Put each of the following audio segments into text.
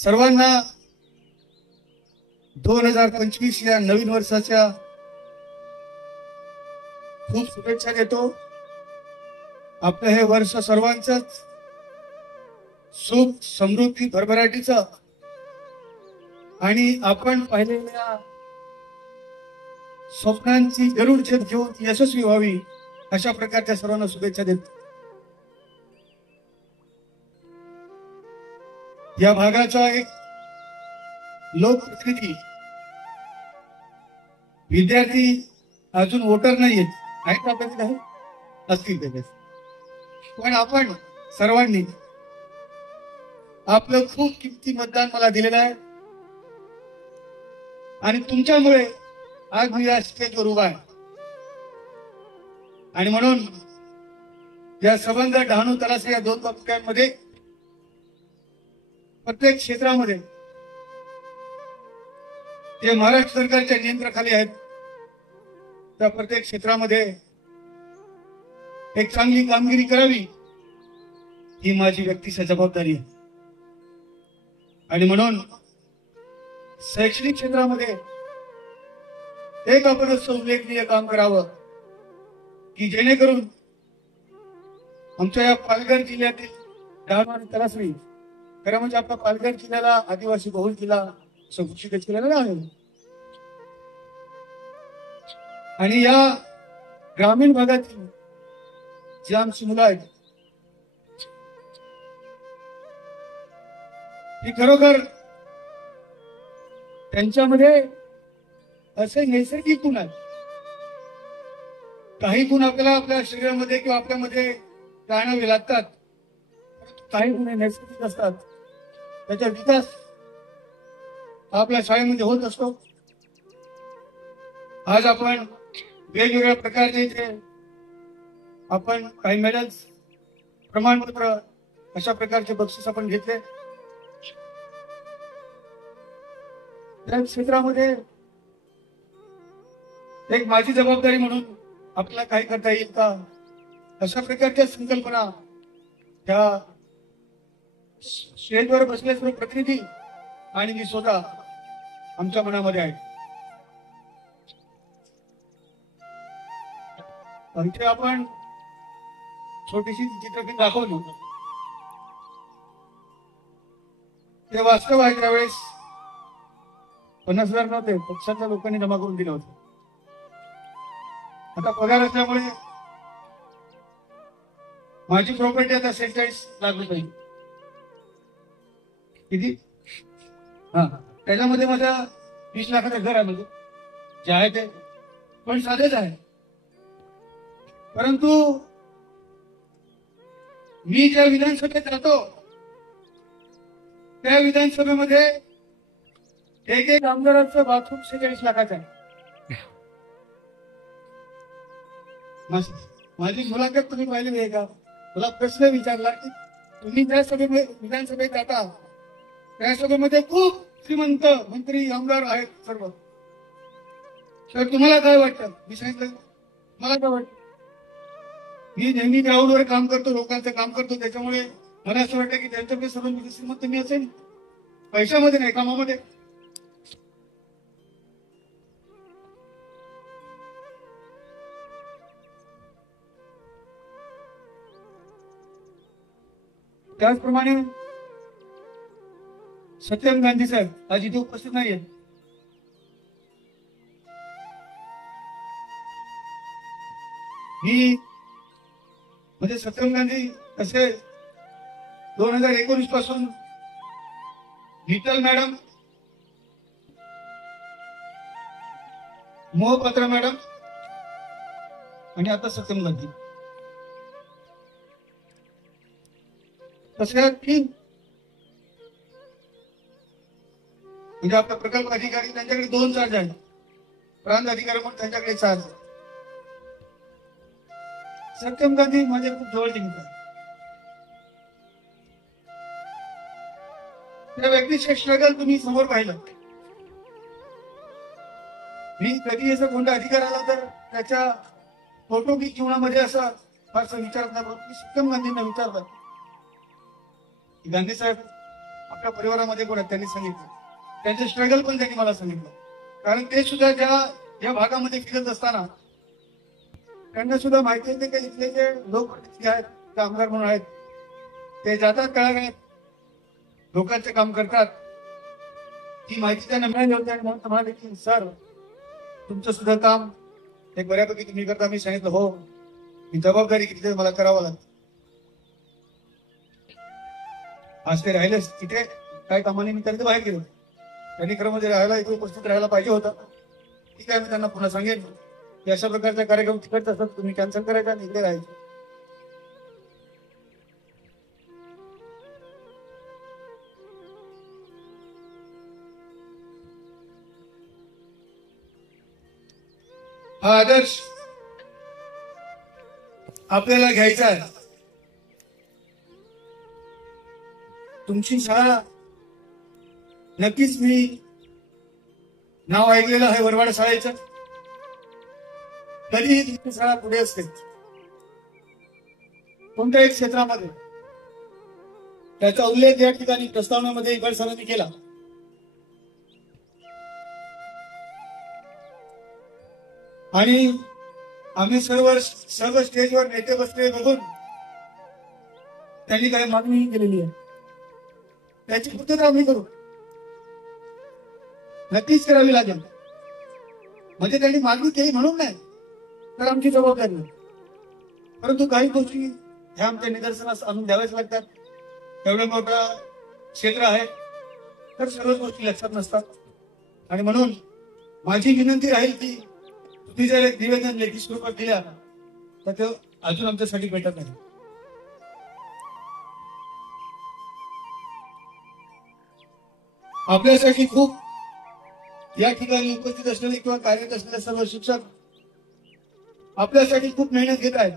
सर्वांना 2025 या नवीन वर्षाच्या खूप शुभेच्छा देतो। आपलं हे वर्ष सर्वांचंच सुख समृद्धी भरभराटीचं आणि आपण पाहिलेल्या स्वप्नांची जरूर झेप घेऊन यशस्वी व्हावी अशा प्रकारच्या सर्वांना शुभेच्छा देतो। या भागाचा एक लोकप्रतिनिधी विद्यार्थी अजून वोटर नाहीयेत, आहेत आपल्याकडे आहे असतील त्याच्यात, पण आपण सर्वांनी आपलं खूप किमती मतदान मला दिलेलं आहे आणि तुमच्यामुळे आज मी या स्टेजवर उभा आहे। आणि म्हणून या संबंध डहाणू तलासरी या 2 तालुक्यांमध्ये प्रत्येक क्षेत्रामध्ये जे महाराष्ट्र सरकारच्या नियंत्रणाखाली आहेत त्या प्रत्येक क्षेत्रामध्ये एक चांगली कामगिरी करावी ही माझी व्यक्तिगत जबाबदारी आहे। आणि म्हणून शैक्षणिक क्षेत्रामध्ये एक आपण असं उल्लेखनीय काम करावं की जेणेकरून आमच्या या पालघर जिल्ह्यातील डहाणू आणि तलासरी, खरं म्हणजे आपल्या पालघर जिल्ह्याला आदिवासी बहुल जिल्हा असं घोषित केलेलं आहे। आणि या ग्रामीण भागातील जी आमची मुलं आहेत ही खरोखर त्यांच्यामध्ये असे नैसर्गिक गुण आहेत। काही गुण आपल्याला आपल्या शरीरामध्ये किंवा आपल्यामध्ये जाणावे लागतात, काही गुण नैसर्गिक असतात, त्याचा विकास आपल्या शाळेमध्ये होत असतो। आज आपण वेगवेगळ्या प्रकारचे जे आपण काही मेडल्स, प्रमाणपत्र अशा प्रकारचे बक्षीस आपण घेतले। त्या क्षेत्रामध्ये एक माझी जबाबदारी म्हणून आपल्याला काय करता येईल का अशा प्रकारच्या संकल्पना त्या स्टेजवर बसले सर्व प्रतिनिधी आणि मी स्वतः आमच्या मनामध्ये आहे। इथे आपण छोटीशी चित्रफित दाखवली, ते वास्तव आहे। त्यावेळेस 50,000 नव्हते, पक्षाच्या लोकांनी जमा करून दिलं होतं। आता पगार असल्यामुळे माझी प्रॉपर्टी आता 47 लाख रुपये किती, हा त्याच्यामध्ये माझ्या 20 लाखाचं घर आहे, म्हणजे जे आहे ते पण साधेच आहे। परंतु मी ज्या विधानसभेत जातो त्या विधानसभेमध्ये एक आमदाराचं बाथरूम 46 लाखाचं आहे। माझी मुलाखत तुम्ही पाहिलेली आहे का? मला प्रश्न विचारला की तुम्ही ज्या सभेमध्ये विधानसभेत जाता त्या सभेमध्ये खूप श्रीमंत मंत्री आमदार आहेत सर्व, तर तुम्हाला काय वाटतं? मी सांगितलं मला काय वाटतं, मी नेहमी ग्राउंडवर काम करतो, लोकांचं काम करतो, त्याच्यामुळे मला असं वाटतं की त्यांच्याकडे सर्व श्रीमंत मी असेल, पैशामध्ये नाही कामामध्ये। त्याचप्रमाणे सत्यम गांधी साहेब आज इथे उपस्थित नाहीये। मी म्हणजे सत्यम गांधी कसे 2019 पासून विठ्ठल मॅडम, मोहपात्रा मॅडम आणि आता सत्यम गांधी तसे की म्हणजे आपला प्रकल्प अधिकारी त्यांच्याकडे 2 चार्ज आहेत, प्रांत अधिकारी म्हणून त्यांच्याकडे 4। सत्यम गांधी माझे खूप जवळचे मित्र, त्या व्यक्तीचे स्ट्रगल तुम्ही समोर पाहिलं। मी कधी असं कोणता अधिकार आला तर त्याच्या कौटुंबिक जीवनामध्ये असं फारसा विचारत नाही, परंतु सत्यम गांधींना विचारतात गांधी साहेब आपल्या परिवारामध्ये कोण आहेत त्यांनी सांगितलं, त्यांचे स्ट्रगल पण त्यांनी मला सांगितलं. कारण ते सुद्धा या भागामध्ये फिरत असताना त्यांना सुद्धा माहिती आहे की इथले जे लोकप्रतिनिधी आहेत, कामगार म्हणून आहेत, ते जातात तळागाळात लोकांचे काम करतात. ती माहिती त्यांना मिळाली होती आणि म्हणून म्हणाले की सर तुमचं सुद्धा काम एक बऱ्यापैकी तुम्ही करता. मी सांगितलं हो, ही जबाबदारी किती मला करावं लागतं. आज ते राहिलेच तिथे काय कामाने मी त्यांनी बाहेर गेलो. त्यांनी खरं म्हणजे राहायला इथे उपस्थित राहायला पाहिजे होता. ठीक आहे, मी त्यांना पुन्हा सांगेन की अशा प्रकारचा कार्यक्रम तिकडच असतात, तुम्ही कॅन्सल करायचा आणि इकडे राहायचं. हा आदर्श आपल्याला घ्यायचा आहे. तुमची शाळा नक्कीच मी नाव ऐकलेलं आहे वरवाड शाळेचं. कधीही तुमची शाळा पुढे असते कोणत्याही क्षेत्रामध्ये. त्याचा उल्लेख या ठिकाणी प्रस्तावनेमध्ये इकड सरांनी केला. आणि आम्ही सर्व स्टेजवर नेते बसले बघून त्यांनी काही मागणी केलेली आहे, त्याची पूर्तता आम्ही करू, नक्कीच करावी लागेल. म्हणजे त्यांनी मागणी केली म्हणून नाही तर आमची जबाबदारी नाही. परंतु काही गोष्टी ह्या आमच्या निदर्शनास आणून द्याव्याच लागतात. एवढं मोठं क्षेत्र आहे तर सर्वच गोष्टी लक्षात नसतात. आणि म्हणून माझी विनंती राहील की तुम्ही जर एक निवेदन लेखी स्वरूपात दिल्या तर ते अजून आमच्यासाठी भेटत नाही. आपल्यासाठी खूप या ठिकाणी उपस्थित असलेले किंवा कार्यरत असलेले सर्व शिक्षक आपल्यासाठी खूप मेहनत घेत आहेत.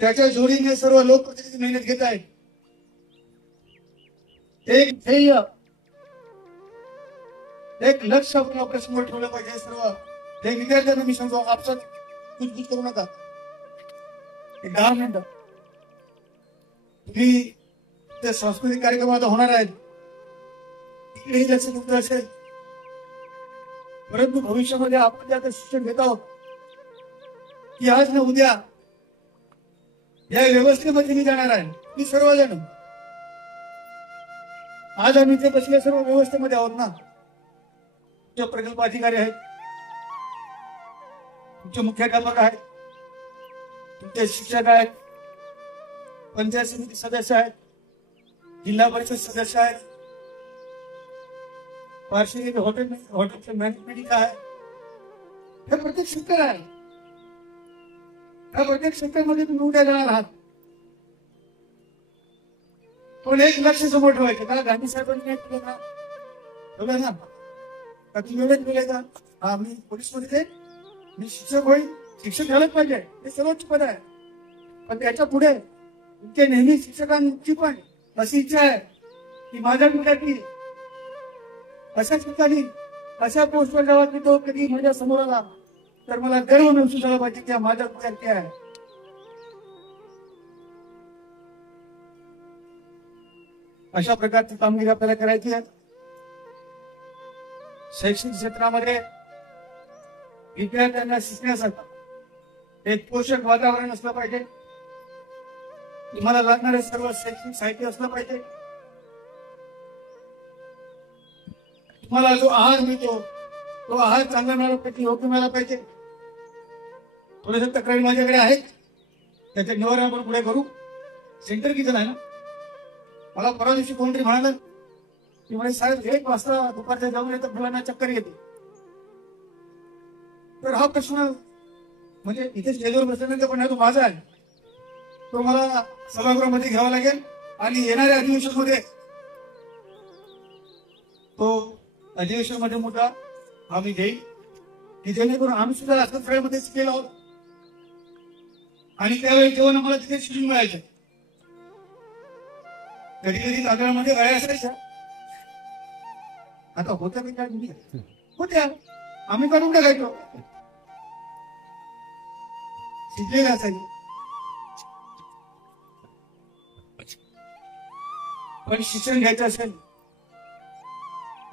त्याच्या जोडीने सर्व लोकप्रतिनिधी मेहनत घेत आहेत. एक ध्येय, एक लक्ष आपण आपल्यासमोर ठेवलं पाहिजे. सर्व ते विद्यार्थ्यांना मी सांगतो, आपसात कुचकुच करू नका. 10 मिनिटं तुम्ही त्या सांस्कृतिक कार्यक्रमात होणार आहेत, तिकडेही लक्ष तुमचं असेल. परंतु भविष्यामध्ये आपण जे आता शिक्षण घेत आहोत की आज ना उद्या या व्यवस्थेमध्ये मी जाणार आहे. मी सर्वजण आज आम्ही इथे बसले सर्व व्यवस्थेमध्ये आहोत ना. तुमचे प्रकल्प अधिकारी आहेत, तुमचे मुख्याध्यापक आहेत, तुमचे शिक्षक आहेत, पंचायत समिती सदस्य आहेत, जिल्हा परिषद सदस्य आहेत, पार्श्वनी हॉटेलचे मॅनेजमेंट आहे. हे प्रत्येक सेक्टर आहे. या प्रत्येक सेक्टरमध्ये तुम्ही उद्या जाणार आहात. पण एक लक्ष समोर ठेवायचं का गांधी साहेबांनी ठेवलं ना का तुम्ही वेळेत केले का. हा मी पोलीस मध्ये मी शिक्षक होईल, शिक्षक झालंच पाहिजे, हे सर्वोच्च पद आहे. पण त्याच्या पुढे तुमचे नेहमी शिक्षकांची पण अशी इच्छा आहे की माझ्या विद्यार्थी अशाच ठिकाणी अशा पोस्टवर जेव्हा की तो कधी माझ्या समोर आला तर मला गर्व महसूस झाला पाहिजे की माझा विद्यार्थी आहे. अशा प्रकारची कामगिरी आपल्याला करायची आहे. शैक्षणिक क्षेत्रामध्ये विद्यार्थ्यांना शिकण्यासाठी एक पोषक वातावरण असलं पाहिजे. तुम्हाला लागणारे सर्व शैक्षणिक साहित्य असलं पाहिजे. तुम्हाला जो आहार मिळतो तो आहार चांगला मिळाल्यापैकी योग्य मिळाला पाहिजे. थोडेसे तक्रारी माझ्याकडे आहेत, त्याचे निवारण आपण पुढे करू. सेंटर किती आहे ना. मला परवा दिवशी कोणतरी म्हणाला की म्हणे साहेब 1 वाजता दुपारच्या जाऊन येतं मुलांना चक्कर येते. तर हा प्रश्न म्हणजे इथे स्टेजवर बसल्यानंतर पण तो माझा आहे, तो मला सभागृहामध्ये घ्यावा लागेल आणि येणाऱ्या अधिवेशनमध्ये तो अधिवेशनमध्ये मुद्दा आम्ही घेईल की जेणेकरून आम्ही सुद्धा असं शाळेमध्ये शिकेल आहोत आणि त्यावेळी जेवण आम्हाला तिथे शिक्षण मिळायचं. कधी कधी कागदामध्ये गळ्या असायच्या, आता होत्या की काय होत्या, आम्ही काढून टाकायचो. शिकलेले असायचे. पण शिक्षण घ्यायचं असेल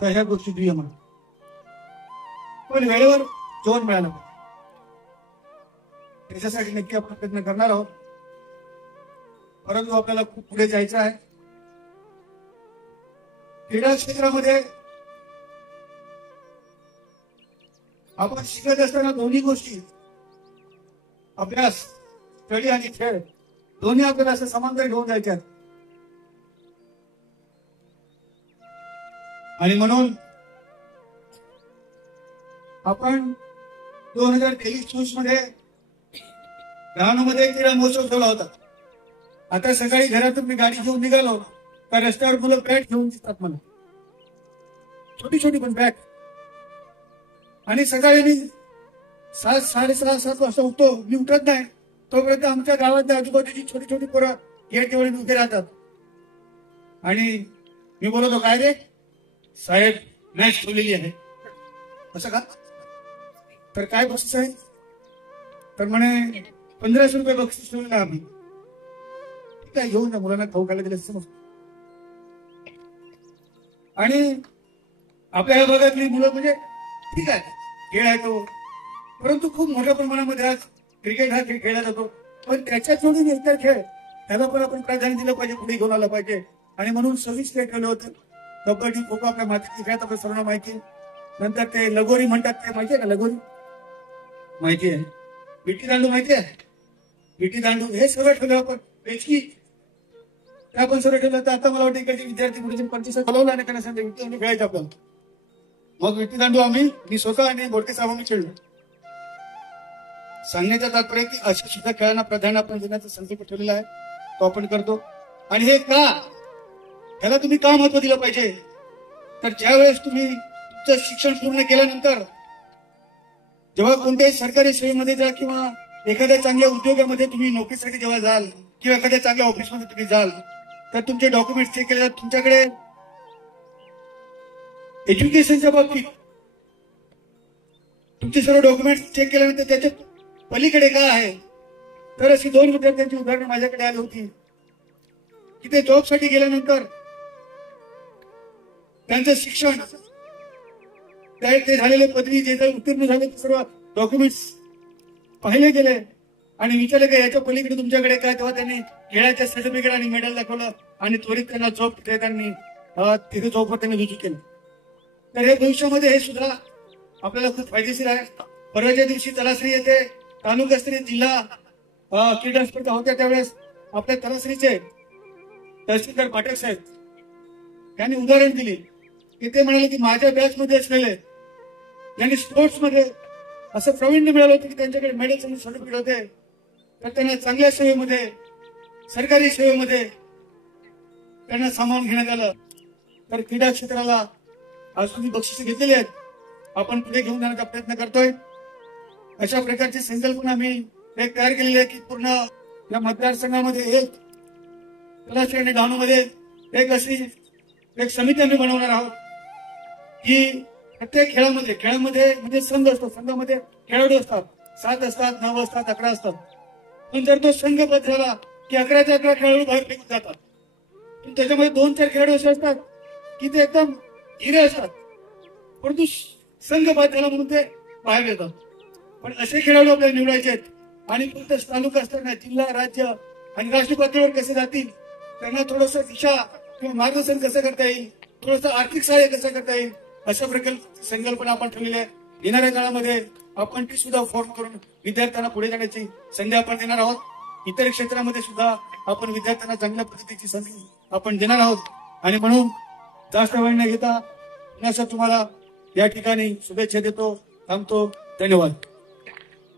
तर ह्या गोष्टी दुय्यम आहे. पण वेळेवर जेवण मिळालं पाहिजे. त्याच्यासाठी नक्की आपण प्रयत्न करणार आहोत. परंतु आपल्याला खूप पुढे जायचं आहे. क्रीडा क्षेत्रामध्ये आपण शिकत असताना दोन्ही गोष्टी, अभ्यास, स्टडी आणि खेळ, दोन्ही आपल्याला असं समांतर घेऊन जायचे आहेत. आणि म्हणून आपण 2023-24 मध्ये डहाणूमध्ये क्रीडा महोत्सव ठेवला होता. आता सकाळी घरातून मी गाडी घेऊन निघालो तर रस्त्यावर मुलं बॅट घेऊन दिसतात मला, छोटी छोटी पण बॅट. आणि सकाळी मी 7, 6:30, 7 वाजता उठतो. मी उठत नाही तोपर्यंत आमच्या गावातल्या आजूबाजूची छोटी छोटी पोरं गेट जवळ उभे राहतात. आणि मी बोलतो, काय रे साहेब, मॅच ठेवलेली आहे. असं का? तर काय बक्षीस आहे? तर म्हणे 1500 रुपये बक्षीस ठेवलेलं आम्ही. ठीक आहे, घेऊन जा, मुलांना खाऊ खायला दिलं समजतो. आणि आपल्या ह्या भागातली मुलं म्हणजे ठीक आहे, खेळ आहे तो, परंतु खूप मोठ्या प्रमाणामध्ये आज क्रिकेट हा खेळ खेळला जातो. पण त्याच्या जोडून इतर खेळ त्याला पण आपण प्राधान्य दिलं पाहिजे, पुढे घेऊन आलं पाहिजे. आणि म्हणून 26 खेळ ठेवले होते. कबड्डी, खो खो आपल्या मातीचे खेळात आपल्या सर्वांना माहिती आहे. नंतर ते लगोरी म्हणतात, ते माहिती आहे का? लगोरी माहिती आहे. विटी दांडू माहिती आहे? विटी दांडू हे सगळं ठेवलं आपण. पेचकी ते आपण सगळं ठेवलं. तर आता मला वाटतं इकडचे विद्यार्थी कुठे 25 बोलवलं आणि त्यांना सांगितलं विटी दांडू खेळायचं आपल्याला. मग विटी दांडू मी स्वतः आणि बोडके साहेब आम्ही खेळलो. सांगण्याचं तात्पर्य की अशा सुद्धा खेळांना प्राधान्य आपण देण्याचा संकल्प ठेवलेला आहे, तो आपण करतो. आणि हे का, त्याला तुम्ही का महत्व दिलं पाहिजे? तर ज्या वेळेस तुम्ही तुमचं शिक्षण पूर्ण केल्यानंतर जेव्हा कोणत्याही सरकारी सेवेमध्ये जा किंवा एखाद्या चांगल्या उद्योगामध्ये तुम्ही नोकरीसाठी जेव्हा जाल किंवा एखाद्या चांगल्या ऑफिसमध्ये तुम्ही जाल, तर तुमचे डॉक्युमेंट चेक केले जातात. तुमच्याकडे एज्युकेशनच्या बाबतीत तुमचे सर्व डॉक्युमेंट चेक केल्यानंतर त्याच्या पलीकडे काय आहे. तर अशी 2 विद्यार्थ्यांची उदाहरणं माझ्याकडे आली होती की ते जॉबसाठी गेल्यानंतर त्यांचं शिक्षण, ते झालेले पदवी, जे उत्तीर्ण झाले ते सर्व डॉक्युमेंट्स पाहिले गेले आणि विचारले का याच्या पलीकडे तुमच्याकडे काय. तेव्हा त्यांनी खेळाच्या सर्टिफिकेट आणि मेडल दाखवलं आणि त्वरित त्यांना जॉब त्यांनी तिथे जॉबवर त्यांनी रुजू केलं. तर हे भविष्यामध्ये हे सुद्धा आपल्याला खूप फायदेशीर आहे. परवाच्या दिवशी तलासरी येथे तालुकास्तरीय जिल्हा क्रीडा स्पर्धा होत्या. त्यावेळेस आपल्या तलासरीचे तहसीलदार पाठक साहेब त्यांनी उदाहरण दिली की ते म्हणाले की माझ्या बॅचमध्ये असलेले ज्यांनी स्पोर्ट्समध्ये असं प्रावीण्य मिळालं होतं की त्यांच्याकडे मेडल्स आणि सर्टिफिकेट होते, तर त्यांना चांगल्या सेवेमध्ये, सरकारी सेवेमध्ये त्यांना सामावून घेण्यात आलं. तर क्रीडा क्षेत्राला आज तुम्ही बक्षिसे घेतलेली आहेत, आपण पुढे घेऊन जाण्याचा प्रयत्न करतोय. अशा प्रकारची संकल्पना मी एक तयार केलेली आहे की पूर्ण या मतदारसंघामध्ये एक तलासरी आणि डहाणूमध्ये एक अशी एक समिती आम्ही बनवणार आहोत की प्रत्येक खेळामध्ये म्हणजे संघ असतो, संघामध्ये खेळाडू असतात, 7 असतात, 9 असतात, 11 असतात. पण जर तो संघबद्ध झाला की 11च्या 11 खेळाडू बाहेर फेकून जातात. पण त्याच्यामध्ये 2-4 खेळाडू असे असतात की ते एकदम हिरे असतात, परंतु संघबद्ध झाला म्हणून ते बाहेर येतात. पण असे खेळाडू आपल्याला निवडायचे आहेत आणि फक्त तालुका असताना जिल्हा, राज्य आणि राष्ट्रीय पातळीवर कसे जातील, त्यांना थोडस दिशा किंवा मार्गदर्शन कसं करता येईल, थोडस आर्थिक सहाय्य कसं करता येईल, अशा प्रकारची संकल्पना आपण ठेवलेली आहे. येणाऱ्या काळामध्ये आपण ती सुद्धा फॉर्म करून विद्यार्थ्यांना पुढे जाण्याची संधी आपण देणार आहोत. इतर क्षेत्रामध्ये सुद्धा आपण विद्यार्थ्यांना चांगल्या पद्धतीची संधी आपण देणार आहोत. आणि म्हणून जास्त वेळ न घेता तुम्हाला या ठिकाणी शुभेच्छा देतो, थांबतो. धन्यवाद.